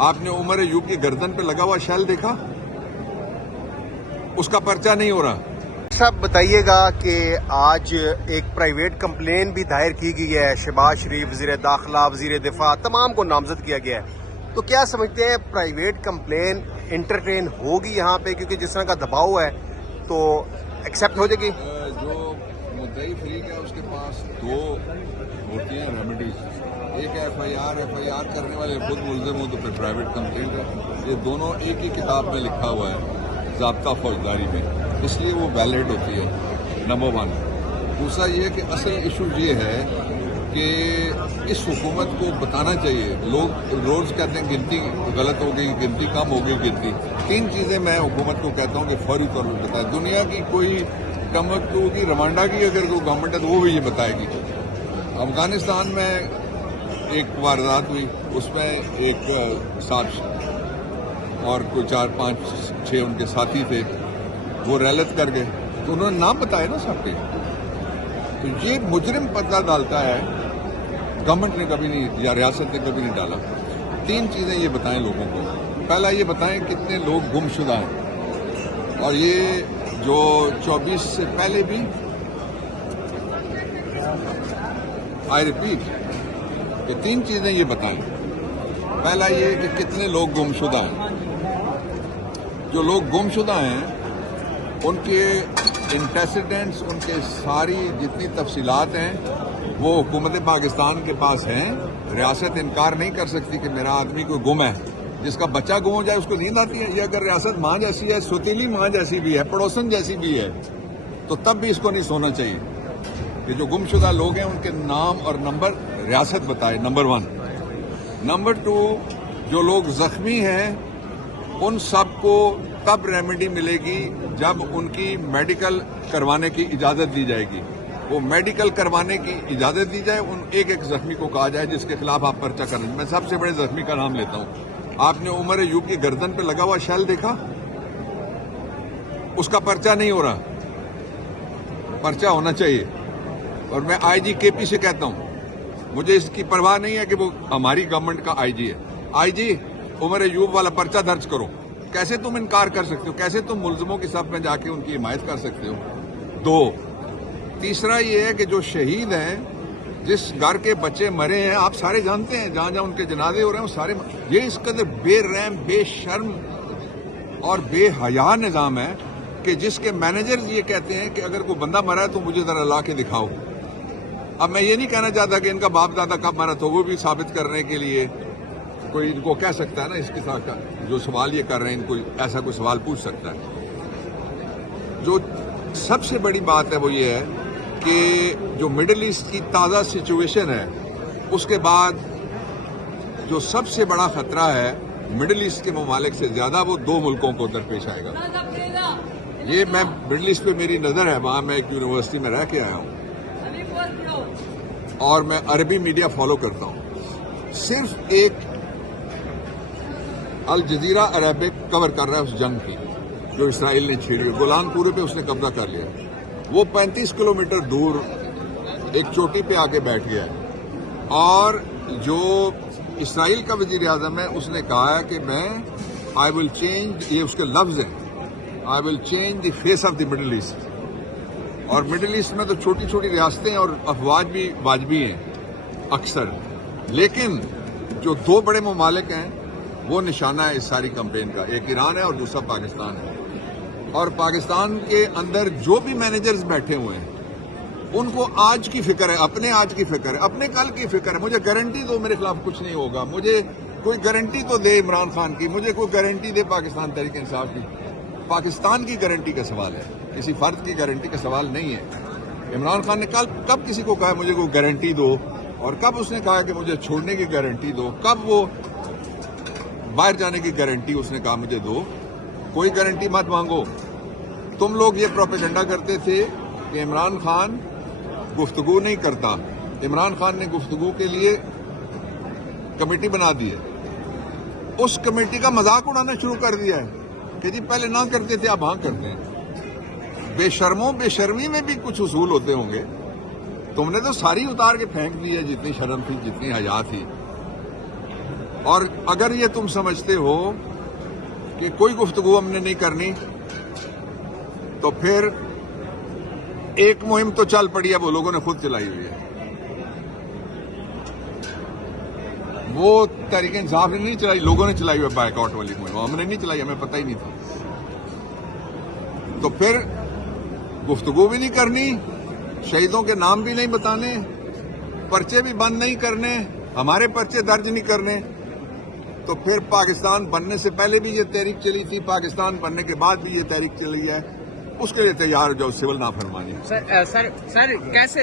آپ نے عمر ایوب کی گردن پہ لگا ہوا شیل دیکھا؟ اس کا پرچہ نہیں ہو رہا۔ صاحب بتائیے گا کہ آج ایک پرائیویٹ کمپلین بھی دائر کی گئی ہے، شہباز شریف، وزیر داخلہ، وزیر دفاع، تمام کو نامزد کیا گیا ہے، تو کیا سمجھتے ہیں پرائیویٹ کمپلین انٹرٹین ہوگی یہاں پہ؟ کیونکہ جس طرح کا دباؤ ہے تو ایکسیپٹ ہو جائے گی؟ جو مدعی فریق ہے اس کے پاس دو ہوتی ہیں ریمیڈیز، ایک ایف آئی آر کرنے والے خود ملزم ہو تو پھر پرائیویٹ کمپلین ہے۔ یہ دونوں ایک ہی کتاب میں لکھا ہوا ہے ضابطہ فوجداری میں، اس لیے وہ ویلڈ ہوتی ہے، نمبر 1۔ دوسرا یہ کہ اصل ایشو یہ ہے کہ اس حکومت کو بتانا چاہیے، لوگ روز کہتے ہیں گنتی غلط ہو گئی، گنتی کم ہو گئی، گنتی 3 چیزیں میں حکومت کو کہتا ہوں کہ فوری طور پر بتائے۔ دنیا کی کوئی ٹمبکٹو کی، روانڈا کی اگر کوئی گورنمنٹ ہے تو وہ بھی یہ بتائے گی۔ افغانستان میں ایک واردات ہوئی، اس میں ایک 7 اور کوئی 4 5 6 ان کے ساتھی تھے، وہ ریلت کر گئے تو انہوں نے نام بتایا نا سب کے، تو یہ مجرم پتہ ڈالتا ہے، گورنمنٹ نے کبھی نہیں یا ریاست نے کبھی نہیں ڈالا۔ 3 چیزیں یہ بتائیں لوگوں کو۔ پہلا یہ بتائیں کتنے لوگ گم شدہ ہیں، اور یہ جو 24 سے پہلے بھی، آئی ریپیٹ، تو 3 چیزیں یہ بتائیں۔ پہلا یہ کہ کتنے لوگ گم شدہ ہیں۔ جو لوگ گم شدہ ہیں ان کے انٹیسیڈنٹس، ان کے ساری جتنی تفصیلات ہیں وہ حکومت پاکستان کے پاس ہیں۔ ریاست انکار نہیں کر سکتی کہ میرا آدمی کوئی گم ہے۔ جس کا بچہ گم ہو جائے اس کو نیند آتی ہے؟ یہ اگر ریاست ماں جیسی ہے، سوتیلی ماں جیسی بھی ہے، پڑوسن جیسی بھی ہے، تو تب بھی اس کو نہیں سونا چاہیے کہ جو گم شدہ لوگ ہیں ان کے نام اور نمبر ریاست بتائے، نمبر 1۔ نمبر 2، جو لوگ زخمی ہیں ان سب کو تب ریمیڈی ملے گی جب ان کی میڈیکل کروانے کی اجازت دی جائے گی۔ وہ میڈیکل کروانے کی اجازت دی جائے، ان ایک زخمی کو کہا جائے جس کے خلاف آپ پرچہ کریں۔ میں سب سے بڑے زخمی کا نام لیتا ہوں۔ آپ نے عمر ایوب کی گردن پہ لگا ہوا شیل دیکھا؟ اس کا پرچہ نہیں ہو رہا، پرچہ ہونا چاہیے۔ اور میں آئی جی کے پی سے کہتا ہوں، مجھے اس کی پرواہ نہیں ہے کہ وہ ہماری گورنمنٹ کا آئی جی ہے، آئی جی عمر ایوب والا پرچہ درج کرو۔ کیسے تم انکار کر سکتے ہو؟ کیسے تم ملزموں کی صف میں جا کے ان کی حمایت کر سکتے ہو؟ 2، تیسرا یہ ہے کہ جو شہید ہیں، جس گھر کے بچے مرے ہیں، آپ سارے جانتے ہیں، جہاں جہاں ان کے جنازے ہو رہے ہیں وہ سارے، یہ اس قدر بے رحم، بے شرم اور بے حیا نظام ہے کہ جس کے مینیجرز یہ کہتے ہیں کہ اگر کوئی بندہ مرا ہے تو مجھے ذرا لا کے دکھاؤ۔ اب میں یہ نہیں کہنا چاہتا کہ ان کا باپ دادا کب مرا تھا، وہ بھی ثابت کرنے کے لیے کوئی ان کو کہہ سکتا ہے نا، اس کے ساتھ جو سوال یہ کر رہے ہیں، کوئی ایسا کوئی سوال پوچھ سکتا ہے۔ جو سب سے بڑی بات ہے وہ یہ ہے کہ جو مڈل ایسٹ کی تازہ سچویشن ہے، اس کے بعد جو سب سے بڑا خطرہ ہے مڈل ایسٹ کے ممالک سے زیادہ، وہ 2 ملکوں کو درپیش آئے گا۔ یہ میں مڈل ایسٹ پہ میری نظر ہے، وہاں میں ایک یونیورسٹی میں رہ کے آیا ہوں اور میں عربی میڈیا فالو کرتا ہوں۔ صرف ایک الجزیرہ عربک کور کر رہا ہے اس جنگ کی جو اسرائیل نے چھیڑی ہے۔ گولان پورے پہ اس نے قبضہ کر لیا، وہ 35 کلومیٹر دور ایک چوٹی پہ آ کے بیٹھ گیا ہے، اور جو اسرائیل کا وزیر اعظم ہے اس نے کہا ہے کہ میں آئی ول چینج، یہ اس کے لفظ ہیں، I will change the face of the Middle East. اور مڈل ایسٹ میں تو چھوٹی چھوٹی ریاستیں اور افواج بھی واجبی ہیں اکثر، لیکن جو 2 بڑے ممالک ہیں وہ نشانہ ہے اس ساری کمپین کا، ایک ایران ہے اور دوسرا پاکستان ہے۔ اور پاکستان کے اندر جو بھی مینیجرز بیٹھے ہوئے ہیں ان کو آج کی فکر ہے، اپنے آج کی فکر ہے، اپنے کل کی فکر ہے۔ مجھے گارنٹی دو میرے خلاف کچھ نہیں ہوگا، مجھے کوئی گارنٹی تو دے عمران خان کی، مجھے کوئی گارنٹی دے پاکستان تحریک انصاف کی۔ پاکستان کی گارنٹی کا سوال ہے، کسی فرد کی گارنٹی کا سوال نہیں ہے۔ عمران خان نے کب کسی کو کہا مجھے کوئی گارنٹی دو، اور کب اس نے کہا کہ مجھے چھوڑنے کی گارنٹی دو، کب وہ باہر جانے کی گارنٹی اس نے کہا مجھے دو؟ کوئی گارنٹی مت مانگو۔ تم لوگ یہ پروپیگنڈا کرتے تھے کہ عمران خان گفتگو نہیں کرتا، عمران خان نے گفتگو کے لیے کمیٹی بنا دی ہے، اس کمیٹی کا مذاق اڑانا شروع کر دیا ہے کہ جی پہلے نہ کرتے تھے اب ہاں کرتے ہیں۔ بے شرموں، بے شرمی میں بھی کچھ اصول ہوتے ہوں گے، تم نے تو ساری اتار کے پھینک دی ہے، جتنی شرم تھی، جتنی حیا تھی۔ اور اگر یہ تم سمجھتے ہو کہ کوئی گفتگو ہم نے نہیں کرنی تو پھر ایک مہم تو چل پڑی ہے، وہ لوگوں نے خود چلائی ہوئی ہے. وہ تحریک انصاف نے نہیں چلائی، لوگوں نے چلائی ہوئی بائیک آؤٹ والی مہم. ہم نے نہیں چلائی، ہمیں پتہ ہی نہیں تھا. تو پھر گفتگو بھی نہیں کرنی، شہیدوں کے نام بھی نہیں بتانے، پرچے بھی بند نہیں کرنے، ہمارے پرچے درج نہیں کرنے. تو پھر پاکستان بننے سے پہلے بھی یہ تحریک چلی تھی، پاکستان بننے کے بعد بھی یہ تحریک چلی ہے. اس کے لیے تیار ہو جاؤ سول نافرمانی. سر کیسے